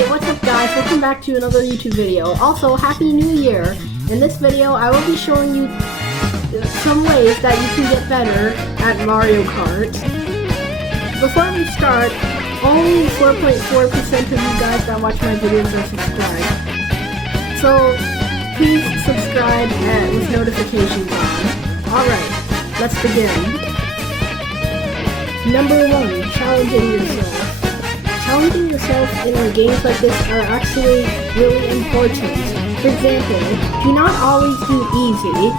Hey, what's up guys? Welcome back to another YouTube video. Also, Happy New Year! In this video, I will be showing you some ways that you can get better at Mario Kart. Before we start, only 4.4% of you guys that watch my videos are subscribed. So, please subscribe and with notifications on. Alright, let's begin. Number 1, challenging yourself. Challenging yourself in games like this are actually really important. For example, do not always do easy.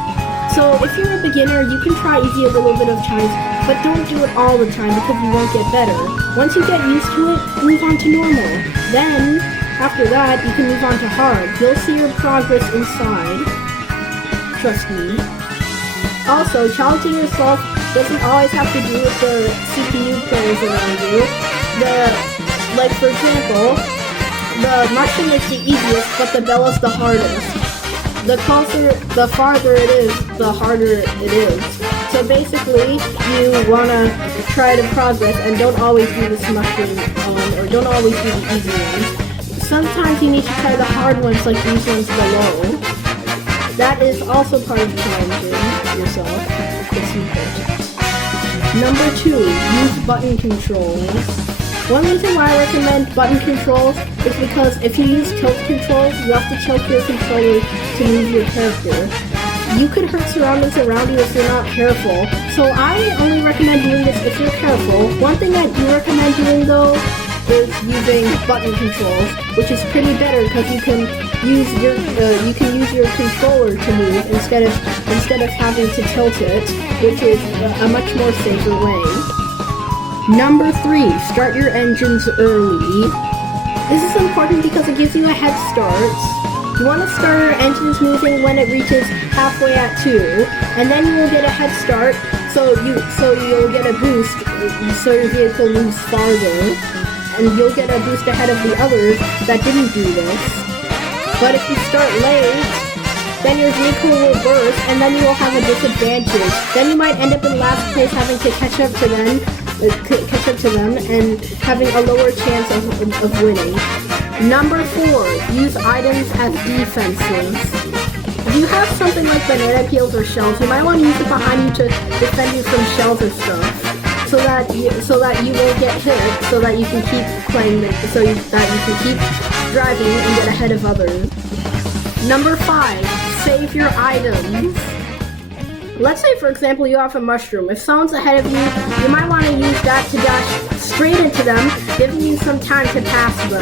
So if you're a beginner, you can try easy a little bit of times, but don't do it all the time because you won't get better. Once you get used to it, move on to normal. Then, after that, you can move on to hard. You'll see your progress inside. Trust me. Also, challenging yourself doesn't always have to do with the CPU players around you. Like for example, the mushroom is the easiest, but the bell is the hardest. The farther it is, the harder it is. So basically, you wanna try to progress and don't always do this mushroom, or don't always do the easy ones. Sometimes you need to try the hard ones, like these ones below. That is also part of challenging yourself. It's important. Number 2, use button controls. One reason why I recommend button controls is because if you use tilt controls, you have to tilt your controller to move your character. You could hurt surroundings around you if you're not careful, so I only recommend doing this if you're careful. One thing I do recommend doing though is using button controls, which is pretty better because you can use your controller to move instead of having to tilt it, which is a much more safer way. Number 3, start your engines early. This is important because it gives you a head start. You want to start your engines moving when it reaches halfway at 2, and then you will get a head start, so you'll get a boost, so your vehicle moves farther, and you'll get a boost ahead of the others that didn't do this. But if you start late, then your vehicle will burst, and then you will have a disadvantage. Then you might end up in last place having to catch up to them and having a lower chance of winning. Number 4, use items as defenses. If you have something like banana peels or shells, you might want to use it behind you to defend you from shells or stuff, so that you won't get hit, so that you can keep playing, so that you can keep driving and get ahead of others. Number 5, save your items. Let's say, for example, you have a mushroom. If someone's ahead of you, you might want to use that to dash straight into them, giving you some time to pass them.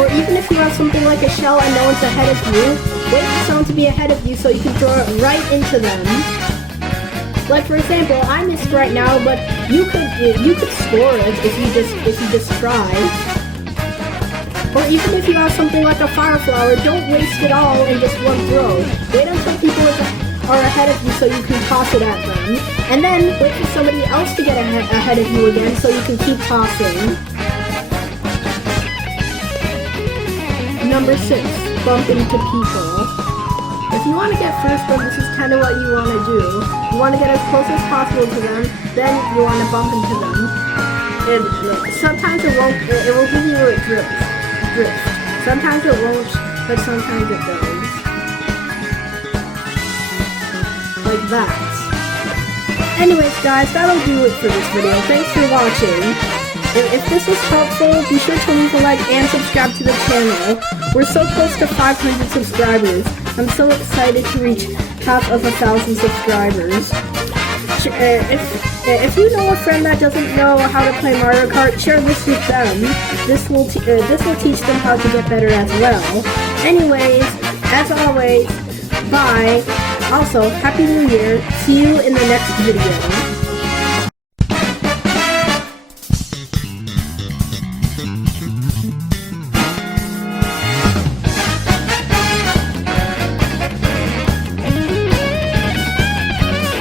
Or even if you have something like a shell and no one's ahead of you, wait for someone to be ahead of you so you can throw it right into them. Like for example, I missed right now, but you could score it if you just try. Or even if you have something like a fire flower, don't waste it all in just one throw. Wait until people are ahead of you so you can toss it at them. And then wait for somebody else to get ahead of you again so you can keep tossing. Number 6, bump into people. If you want to get first, then this is kind of what you want to do. You want to get as close as possible to them, then you want to bump into them. Sometimes it will give you a drift. Sometimes it won't, but sometimes it does. Like that. Anyways guys, that'll do it for this video. Thanks for watching. If this was helpful, be sure to leave a like and subscribe to the channel. We're so close to 500 subscribers. I'm so excited to reach half of 1,000 subscribers. If you know a friend that doesn't know how to play Mario Kart, share this with them. This will teach them how to get better as well. Anyways, as always, bye. Also, Happy New Year. See you in the next video.